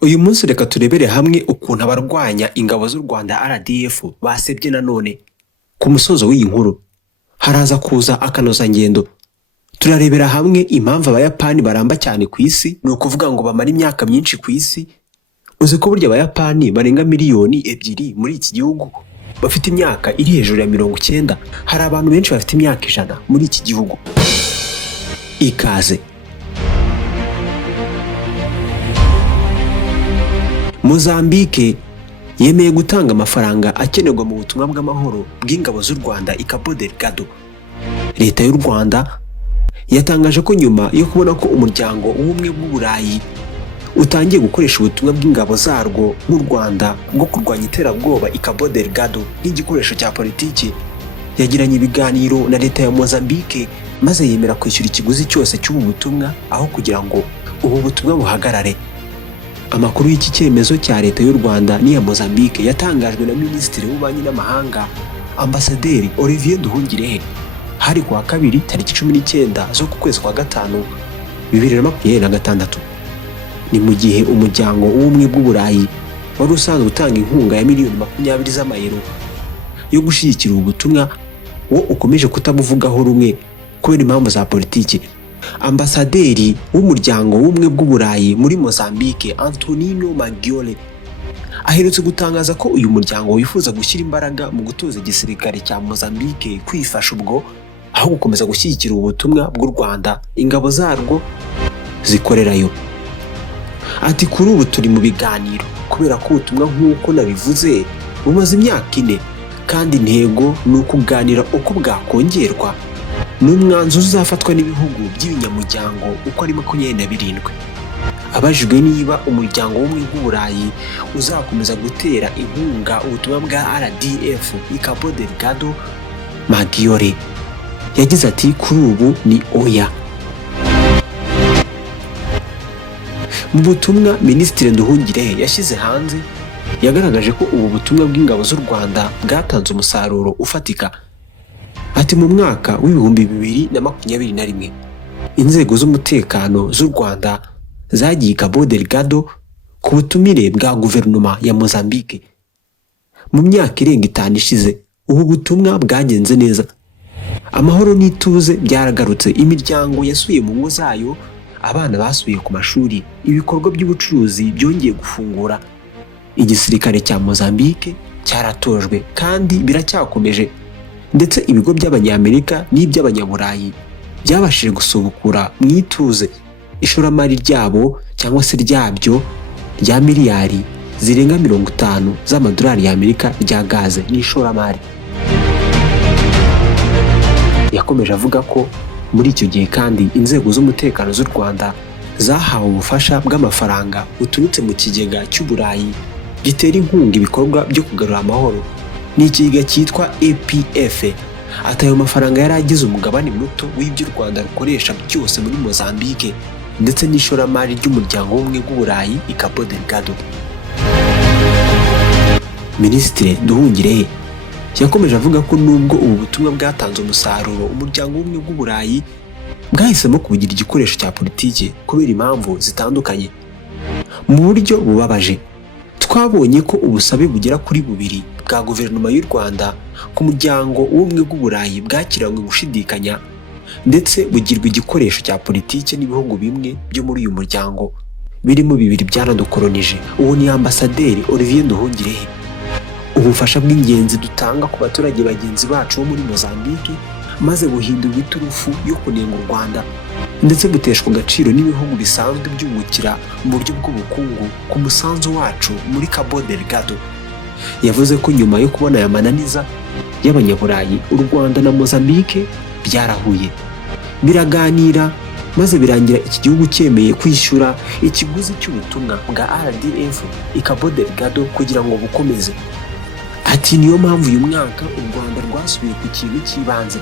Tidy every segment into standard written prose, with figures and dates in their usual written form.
Uyu munsi reka turebere hamwe ukuntu abarwanya ingabo z'u Rwanda RDF basebye nanone. Ku musozo w'iyi nkuru haraza kuza akanozangendo. Turarebera hamwe impamvu abayapani baramba cyane ku isi, ni ukuvuga ngo bamara imyaka myinshi ku isi. Uzi ko burya abayapani barenga miliyoni 2 muri iki gihugu bafite imyaka iri hejuru ya 90. Hari abantu benshi bafite imyaka 100 muri iki gihugu. Ikaze. Mozambique yemeye gutanga amafaranga akenerwa mu butumwa bw'amahoro bw'ingabo z'u Rwanda i Cabo Delgado. Leta y'u Rwanda yatangaje ko nyuma yo kubona ko umuryango w'ubumwe bw'Uburayi utangiye gukoresha ubutumwa bw'ingabo zarwo mu Rwanda bwo kurwanya iterabwoba i Cabo Delgado nk'igikoresho cya politiki, yagiranye ibiganiro na leta ya Mozambique maze yemera kwishyura ikiguzi cyose cy'ubu butumwa aho kugira ngo ubu butumwa buhagarare. Amakuru y'iki cyemezo cya leta y'u Rwanda n'iya Mozambique yatangajwe na Minisitiri w'Ububanyi n'Amahanga Ambasaderi Olivier Nduhungirehe hari kuwa kabiri tariki 19 zo ku kwezi kwa gatanu 2026. Ni mu gihe umuryango w'ubumwe bw'Uburayi wari usanzwe utanga inkunga ya miliyoni 20 z'amayero yo gushyigikira ubutumwa wo ukomeje kutabuvugaho rumwe kubera impamvu za politiki. Ambasaderi w'umuryango w'ubumwe bw'Uburayi muri Mozambique Antonino Maggiore aherutse gutangaza ko uyu muryango wifuza gushyira imbaraga mu gutoza igisirikare cya Mozambique kwifasha ubwo aho gukomeza gushyigikira ubutumwa bw'u Rwanda ingabo zarwo zikorerayo. Ati kuri ubu turi mu biganiro kubera ko ubutumwa nk'uko nabivuze bumaze imyaka 4 kandi intego ni ukuganira uko bwakongerwa n'umwanzuro uzafatwa n'ibihugu by'ibinyamuryango uko ari 27. Abajijwe niba umuryango w'ubumwe bw'Uburayi uzakomeza gutera inkunga ubutumwa bwa RDF i Cabo Delgado, Maggiore yagize ati kuri ubu ni oya. Mu butumwa Minisitiri Nduhungirehe yashyize hanze yagaragaje ko ubu butumwa bw'ingabo z'u Rwanda bwatanze umusaruro ufatika. Ati mu mwaka w'ibihumbi 2021 inzego z'umutekano z'u Rwanda zagiye Cabo Delgado ku butumire bwa guverinoma ya Mozambique. Mu myaka irenga 5 ishize ubu butumwa bwagenze neza, amahoro n'ituze byaragarutse, imiryango yasuye mu ngo zayo, abana basubiye ku mashuri, ibikorwa by'ubucuruzi byongeye gufungura. Igisirikare cya Mozambique cyaratojwe kandi biracyakomeje, ndetse ibigo by'Abanyamerika n'iby'Abanyaburayi byabashije gusubukura mu ituze ishoramari ryabo cyangwa se ryabyo rya miliyari zirenga 50 z'amadolari y'Amerika rya gaze n'ishoramari. Yakomeje avuga ko muri icyo gihe kandi inzego z'umutekano z'u Rwanda zahawe ubufasha bw'amafaranga buturutse mu kigega cy'Uburayi gitera inkunga ibikorwa byo kugarura amahoro, ni ikigega cyitwa APF. Ati ayo mafaranga yari agize umugabane muto w'ibyo u Rwanda rukoresha byose muri Mozambique ndetse n'ishoramari ry'umuryango w'ubumwe bw'Uburayi i Cabo Delgado. Minisitiri Nduhungirehe yakomeje avuga ko nubwo ubu butumwa bwatanze umusaruro, umuryango w'ubumwe bw'Uburayi bwahisemo kubugira igikoresho cya politiki kubera impamvu zitandukanye. Mu buryo bubabaje twabonye ko ubusabe bugera kuri 2 bwa guverinoma y'u Rwanda ku muryango w'ubumwe bw'Uburayi bwakiranywe gushidikanya ndetse bugirwa igikoresho cya politiki n'ibihugu bimwe byo muri uyu muryango birimo 2 byaradukolonije. Uwo ni Ambasaderi Olivier Nduhungirehe. Ubufasha bw'ingenzi dutanga ku baturage bagenzi bacu bo muri Mozambique maze buhindurwa iturufu yo kunenga u Rwanda ndetse buteshwa agaciro n'ibihugu bisanzwe byungukira mu buryo bw'ubukungu ku musanzu wacu muri Cabo Delgado. Yavuze ko nyuma yo kubona aya mananiza y'Abanyaburayi, u Rwanda na Mozambique byarahuye biraganira maze birangira iki gihugu cyemeye kwishyura ikiguzi cy'ubutumwa bwa RDF i Cabo Delgado kugira ngo bukomeze. Ati niyo mpamvu uyu mwaka u Rwanda rwasubiye ku kintu cy'ibanze,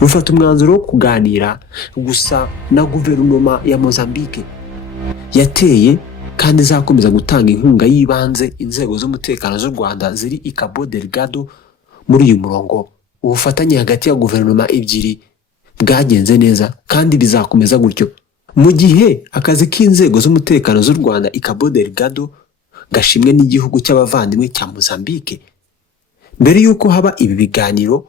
rufata umwanzuro wo kuganira gusa na guverinoma ya Mozambique yateye kandi zakomeza gutanga inkunga y'ibanze inzego z'umutekano z'u Rwanda ziri i Cabo Delgado. Muri uyu murongo ubufatanye hagati ya guverinoma ebyiri bwagenze neza kandi bizakomeza gutyo. Mu gihe akazi k'inzego z'umutekano z'u Rwanda i Cabo Delgado gashimwe n'igihugu cy'abavandimwe cya Mozambique, mbere y'uko haba ibi biganiro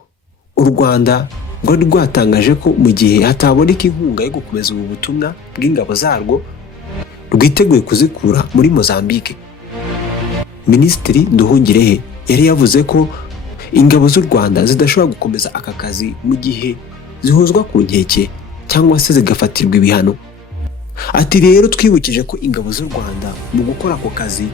u Rwanda rwari rwatangaje ko mu gihe hataboneka inkunga yo gukomeza ubu butumwa bw'ingabo zarwo rwiteguye kuzikura muri Mozambique. Minisitiri Nduhungirehe yari yavuze ko ingabo z'u Rwanda zidashobora gukomeza aka kazi mu gihe zihuzwa ku nkeke cyangwa se zigafatirwa ibihano. Ati rero twibukije ko ingabo z'u Rwanda mu gukora ako kazi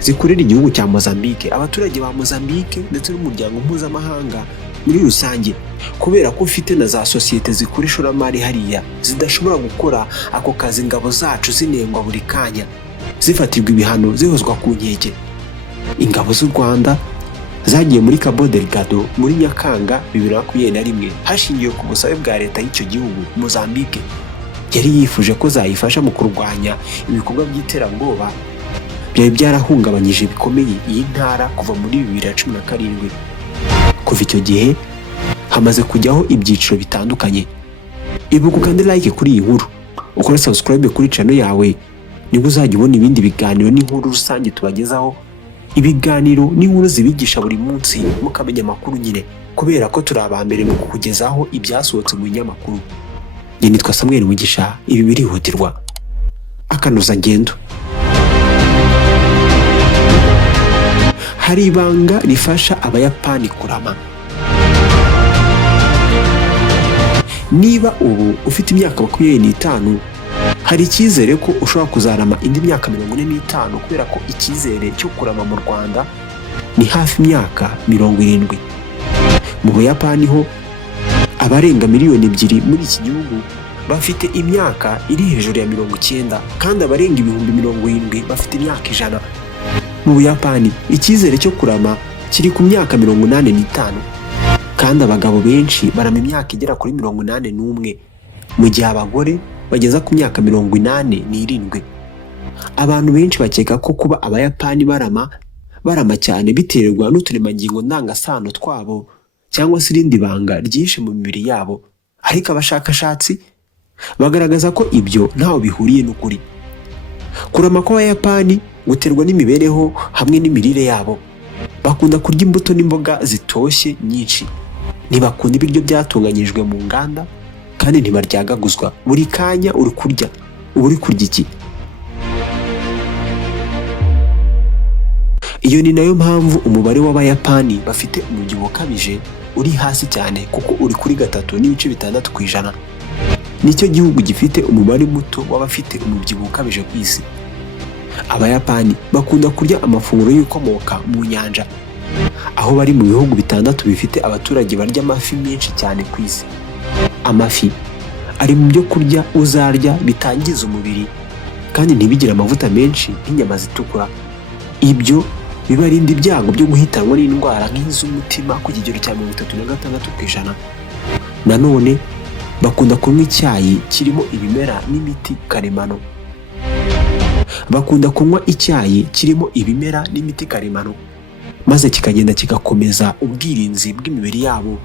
zikorera igihugu cya Mozambique, abaturage ba Mozambique ndetse n'umuryango mpuzamahanga muri rusange, kubera ko ufite na za sosiyete zikora ishoramari hariya zidashobora gukora ako kazi ingabo zacu zinengwa buri kanya, zifatirwa ibihano, zihozwa ku nkeke. Ingabo z'u Rwanda zagiye muri Cabo Delgado muri Nyakanga 2021 hashingiwe ku busabe bwa leta y'icyo gihugu. Mozambique yari yifuje ko zayifasha mu kurwanya ibikorwa by'iterabwoba byari byarahungabanyije bikomeye iyi ntara kuva muri 2017. Kuva icyo gihe hamaze kujyaho ibyiciro bitandukanye. Ibuka kandi like kuri iyi nkuru, ukora subscribe kuri channel yawe, nibwo uzajya ubona ibindi biganiro n'inkuru rusange tubagezaho, ibiganiro n'inkuru zibigisha buri munsi mukamenya amakuru nyine, kubera ko turi abambere mu kukugezaho ibyasohotse mu binyamakuru. Njye nitwa Samuel Mugisha, ibi birihutirwa. Akanoza ngendo. Hari ibanga rifasha Abayapani kurama. Niba ubu ufite imyaka 25, hari icyizere ko ushobora kuzarama indi myaka 45 kubera ko icyizere cyo kurama mu Rwanda ni hafi imyaka 70. Mu Buyapani ho abarenga miliyoni 2 muri iki gihugu bafite imyaka iri hejuru ya 90 kandi abarenga ibihumbi 70 bafite imyaka 100. Mu Buyapani icyizere cyo kurama kiri ku myaka 85 kandi abagabo benshi barama imyaka igera kuri 81, mu gihe abagore bageza ku myaka 87. Abantu benshi bakeka ko kuba Abayapani barama cyane biterwa n'uturemangingo ndangasano twabo cyangwa se irindi banga ryishe mu mibiri yabo, ariko abashakashatsi bagaragaza ko ibyo ntaho bihuriye n'ukuri. Kurama kw'Abayapani guterwa n'imibereho hamwe n'imirire yabo. Bakunda kurya imbuto n'imboga zitoshye nyinshi, ntibakunda ibiryo byatunganyijwe mu nganda kandi ntibaryagaguzwa. Buri kanya uri kurya, uba uri kurya iki? Iyo ni nayo mpamvu umubare w'Abayapani bafite umubyibuho ukabije uri hasi cyane, kuko uri kuri 3.6%. Nicyo gihugu gifite umubare muto w'abafite umubyibuho ukabije ku isi. Abayapani bakunda kurya amafunguro y'ibikomoka mu nyanja, aho bari mu bihugu 6 bifite abaturage barya amafi menshi cyane ku isi. Amafi ari mu byo kurya uzarya bitangiza umubiri kandi ntibigire amavuta menshi nk'inyama zitukura. Ibyo bibarinda ibyago byo guhitanwa n'indwara nk'iz'umutima ku kigero cya 36%. Nanone bakunda kunywa icyayi kirimo ibimera n'imiti karemano. Bakunda kunywa icyayi kirimo ibimera n'imiti karemano maze kikagenda kigakomeza ubwirinzi bw'imibiri yabo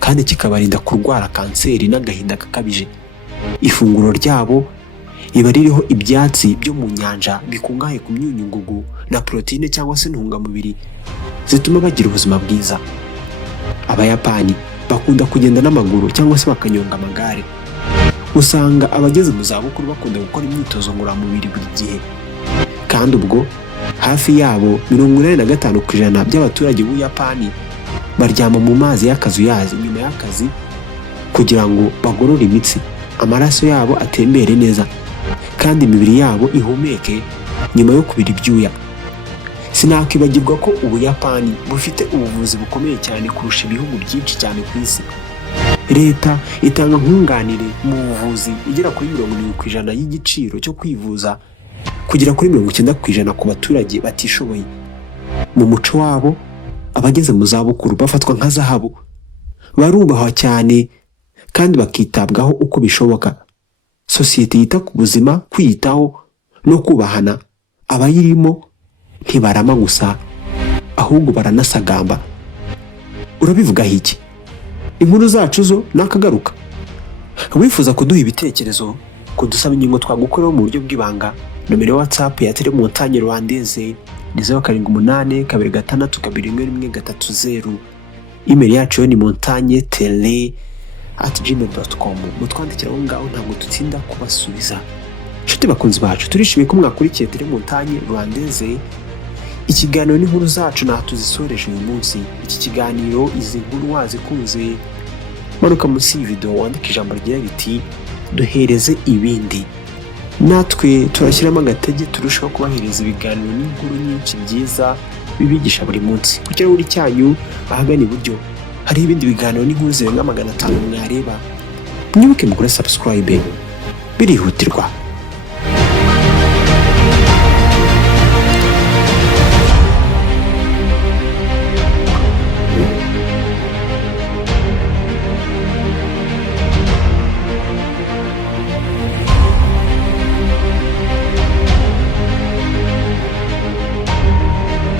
kandi kikabarinda kurwara kanseri n'agahinda gakabije. Ifunguro ryabo riba ririho ibyatsi byo mu nyanja bikungahaye ku myunyungugu na proteine cyangwa se intungamubiri zituma bagira ubuzima bwiza. Abayapani bakunda kugenda n'amaguru cyangwa se bakanyonga amagare. Usanga abageze mu zabukuru bakunda gukora imyitozo ngororamubiri buri gihe, kandi ubwo hafi yabo 85% by'abaturage b'Ubuyapani baryama mu mazi y'akazuyazi nyuma y'akazi kugira ngo bagorore imitsi, amaraso yabo atembere neza kandi imibiri yabo ihumeke nyuma yo kubira ibyuya. Sinakwibagirwa ko Ubuyapani bufite ubuvuzi bukomeye cyane kurusha ibihugu byinshi cyane ku isi. Leta itanga nkunganire mu buvuzi igera kuri 70% y'igiciro cyo kwivuza kugera kuri 90% ku baturage batishoboye. Mu muco wabo abageze mu zabukuru bafatwa nka zahabu, barubahwa cyane kandi bakitabwaho uko bishoboka. Sosiyete yita ku buzima, kwiyitaho no kubahana abayirimo ntibarama gusa ahubwo baranasagamba. Urabivuga iki? Inkuru zacu zo nakagaruka. Wifuza kuduha ibitekerezo kudusaba ingingo twagukoreho mu buryo bw'ibanga. Nomero ya WhatsApp ya Tele Montagne Rwandaise ni 0782621130. Email yacu ni montagneTele@gmail.com. Mutwandikira aho ngaho ntabwo dutsinda kubasubiza. Nshuti bakunzi bacu, turishimiye ko mwakurikiye Tele Montagne Rwandaise. Ikiganiro n'inkuru zacu nta tuzisoreje uyu munsi. Iki kiganiro izi nkuru wazikunze, manuka munsi y'video wandika ijambo rigira riti duhereze ibindi. Natwe turashyiramo agatege turushaho kubahereza ibiganiro n'inkuru nyinshi byiza bibigisha buri munsi. Ku kirahuri cyanyu ahagana iburyo hari ibindi biganiro n'inkuru zirenga 500 mwareba. Mwibuke mukore subscribe birihutirwa.